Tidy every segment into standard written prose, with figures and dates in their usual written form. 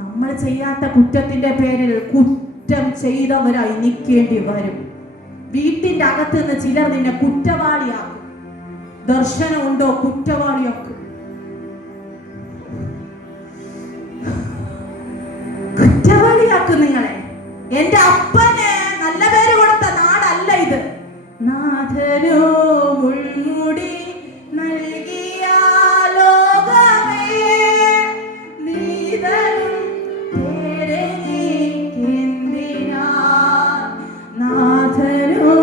നമ്മൾ ചെയ്യാത്ത കുറ്റത്തിന്റെ പേരിൽ കുറ്റം ചെയ്തവരായി നിൽക്കേണ്ടി വരും. വീട്ടിന്റെ അകത്ത് നിന്ന് ചിലർ നിന്നെ കുറ്റവാളിയാക്കും. ദർശനമുണ്ടോ കുറ്റവാളിയാക്കും. കുറ്റവാളിയാക്കും നിങ്ങളെ. എന്റെ അപ്പന് നല്ല പേര് കൊടുത്ത നാടല്ല ഇത്. നാഥനോ മുൾമുടി നൽകിയ ലോകമേ നീതനും തേരെനിക്കെന്തിനാ. നാഥനോ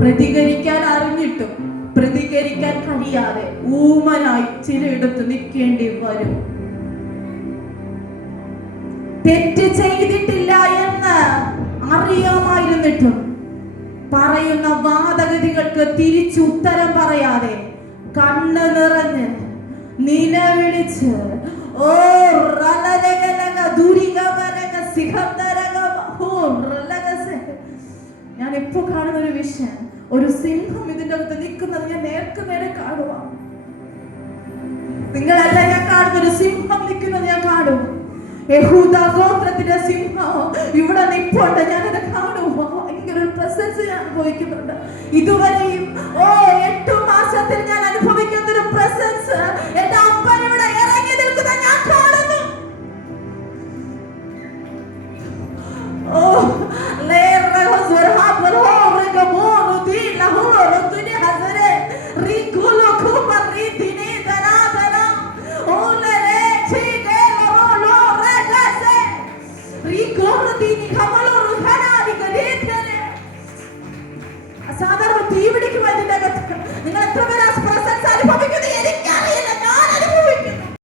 പ്രതികരിക്കാൻ അറിഞ്ഞിട്ടും പ്രതികരിക്കാൻ കഴിയാതെ ഊമനായി ചിലയിടത്ത് നിൽക്കേണ്ടി വരും. തെറ്റ് ചെയ്തിട്ടില്ല എന്ന് അറിയാമായിരുന്നിട്ടും പറയുന്ന വാദഗതികൾക്ക് തിരിച്ചു ഉത്തരം പറയാതെ കണ്ണ് നിറഞ്ഞ് നിലവിളിച്ച് ഓ ഞാൻ എപ്പോ കാണുന്ന ഒരു വിഷയം, ഒരു സിംഹം ഇതിന്റെ അകത്ത് നിൽക്കുന്നത് ഞാൻ നേർക്ക് നേരെ കാണുക. നിങ്ങളല്ല ഞാൻ കാണുന്ന ഒരു സിംഹം നിൽക്കുന്നത് ഞാൻ കാണും. യഹൂദ ഗോത്രത്തിന്റെ സിംഹം ഇവിടെ നിൽപ്പുണ്ട്. ഞാനത് കാണുമ്പോ ഭയങ്കര ഒരു പ്രസൻസ് ഞാൻ അനുഭവിക്കുന്നുണ്ട്. ഇതുവരെയും 8 മാസത്തിൽ ഞാൻ അനുഭവിക്കുന്ന ഒരു പ്രസൻസ് എന്റെ അപ്പൻ ഇവിടെ ഇറങ്ങി നിൽക്കുന്ന ഞാൻ കാണുന്നു. സാധാരണ തീപിടി